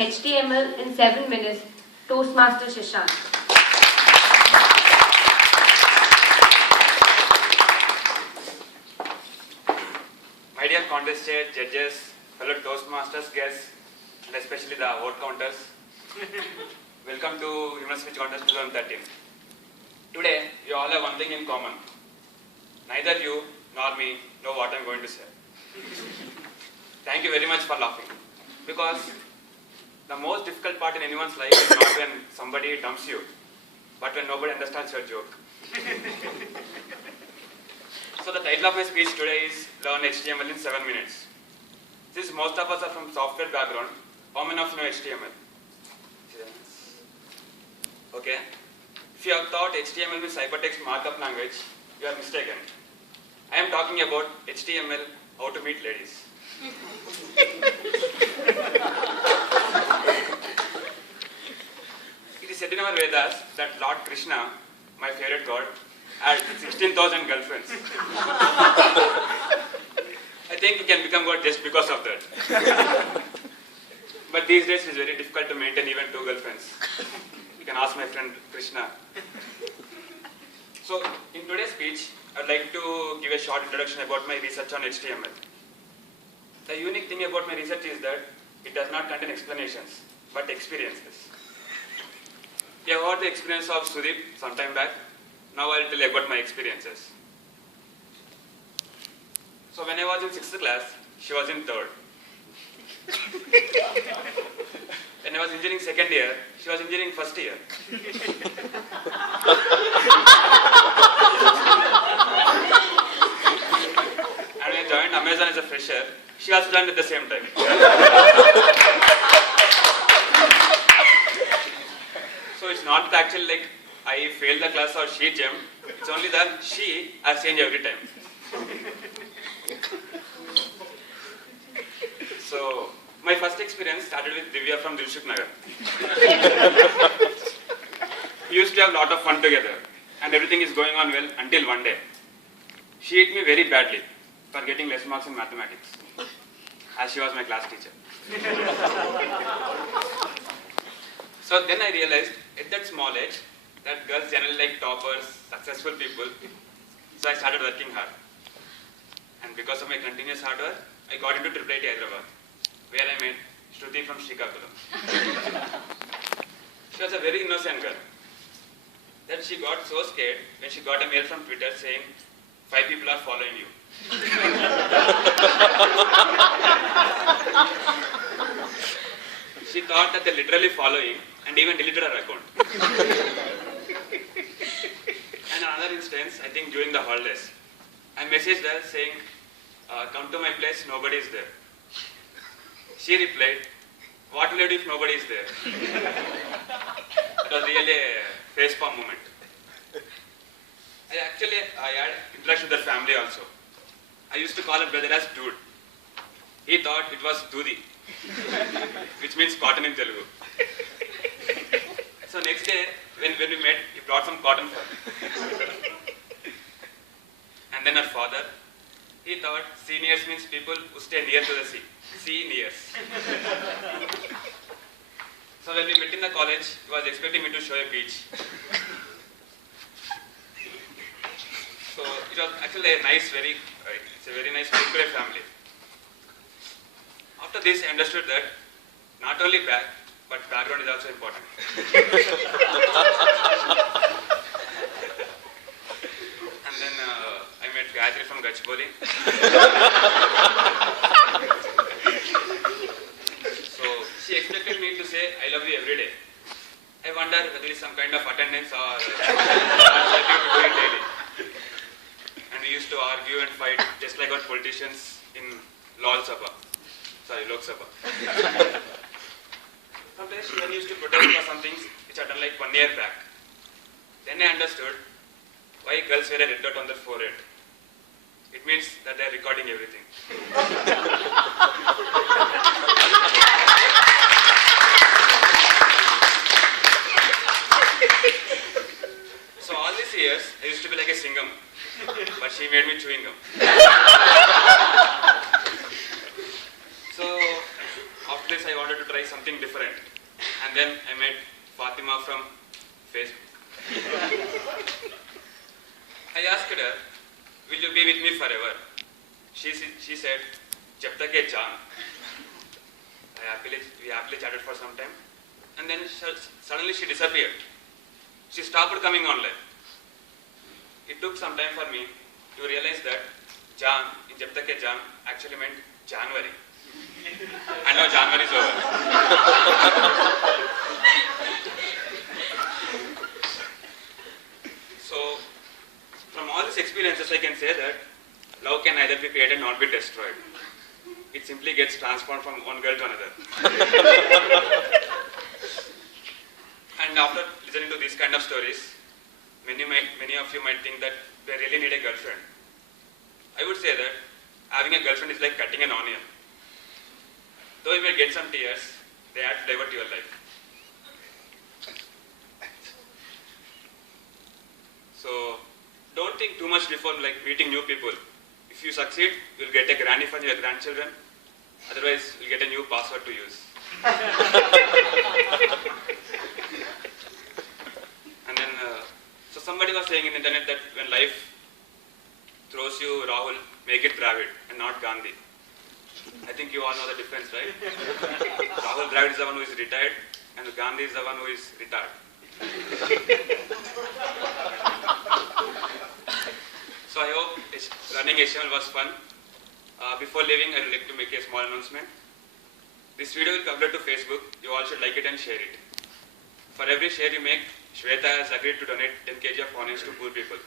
HTML in 7 minutes, Toastmaster Shashank. My dear contestants, judges, fellow Toastmasters, guests, and especially the vote counters, welcome to Human Speech Contest 2013. Today, you all have one thing in common. Neither you nor me know what I am going to say. Thank you very much for laughing. Because the most difficult part in anyone's life is not when somebody dumps you, but when nobody understands your joke. So the title of my speech today is Learn HTML in 7 minutes. Since most of us are from software background, how many of you know HTML? Okay. If you have thought HTML is hypertext markup language, you are mistaken. I am talking about HTML, how to meet ladies. It is said in our Vedas that Lord Krishna, my favorite god, had 16,000 girlfriends. I think you can become god just because of that. But these days it is very difficult to maintain even 2 girlfriends. You can ask my friend Krishna. So, in today's speech, I would like to give a short introduction about my research on HTML. The unique thing about my research is that it does not contain explanations, but experiences. You have heard the experience of Sudeep some time back. Now I will tell you about my experiences. So when I was in 6th class, she was in 3rd. When I was engineering 2nd year, she was engineering 1st year. And when I joined Amazon as a fresher, she also joined at the same time. So it's not actually like I failed the class or she jumped. It's only that she has changed every time. So my first experience started with Divya from Dilshuk Nagar. We used to have a lot of fun together and everything is going on well until one day. She hit me very badly for getting less marks in mathematics, as she was my class teacher. So then I realized at that small age that girls generally like toppers, successful people. So I started working hard. And because of my continuous hard work, I got into IIIT Hyderabad, where I met Shruti from Srikakulam. She was a very innocent girl. Then she got so scared when she got a mail from Twitter saying, 5 people are following you. She thought that they're literally following and even deleted her account. And another instance, I think during the holidays, I messaged her saying, come to my place, nobody is there. She replied, what will I do if nobody is there? It was really a facepalm moment. I had interaction with her family also. I used to call her brother as Dude. He thought it was Dudi, which means cotton in Telugu. So next day, when we met, he brought some cotton for her. And then her father, he thought seniors means people who stay near to the sea. Seniors. So when we met in the college, he was expecting me to show a beach. So it was actually a nice, it's a very nice Kurkure family. After this, I understood that not only but background is also important. And then I met Gayatri from Gachibowli. So she expected me to say, I love you every day. I wonder whether it is some kind of attendance or something to do it daily. And we used to argue and fight just like our politicians in Lok Sabha. Sometimes she used to protest for some things which are done like 1 year back. Then I understood why girls wear a red dot on their forehead. It means that they are recording everything. So all these years, I used to be like a singam, but she made me chewing gum. So after this, I wanted to try something different. friend. And then I met Fatima from Facebook. I asked her, will you be with me forever? She said, Jab tak ye jaan. We happily chatted for some time. And then suddenly she disappeared. She stopped coming online. It took some time for me to realize that Jan in Jab tak ye jaan actually meant January. And now January is over. So, from all these experiences, I can say that love can neither be created nor be destroyed. It simply gets transformed from one girl to another. And after listening to these kind of stories, many of you might think that they really need a girlfriend. I would say that having a girlfriend is like cutting an onion. Though you may get some tears, they add flavor to your life. So, don't think too much before meeting new people. If you succeed, you'll get a granny for your grandchildren. Otherwise, you'll get a new password to use. And then, so somebody was saying in the internet that when life throws you Rahul, make it Dravid and not Gandhi. I think you all know the difference, right? Rahul Dravid is the one who is retired and Gandhi is the one who is retired. So I hope running HTML was fun. Before leaving, I would like to make a small announcement. This video will be uploaded to Facebook. You all should like it and share it. For every share you make, Shweta has agreed to donate 10 kg of onions to poor people.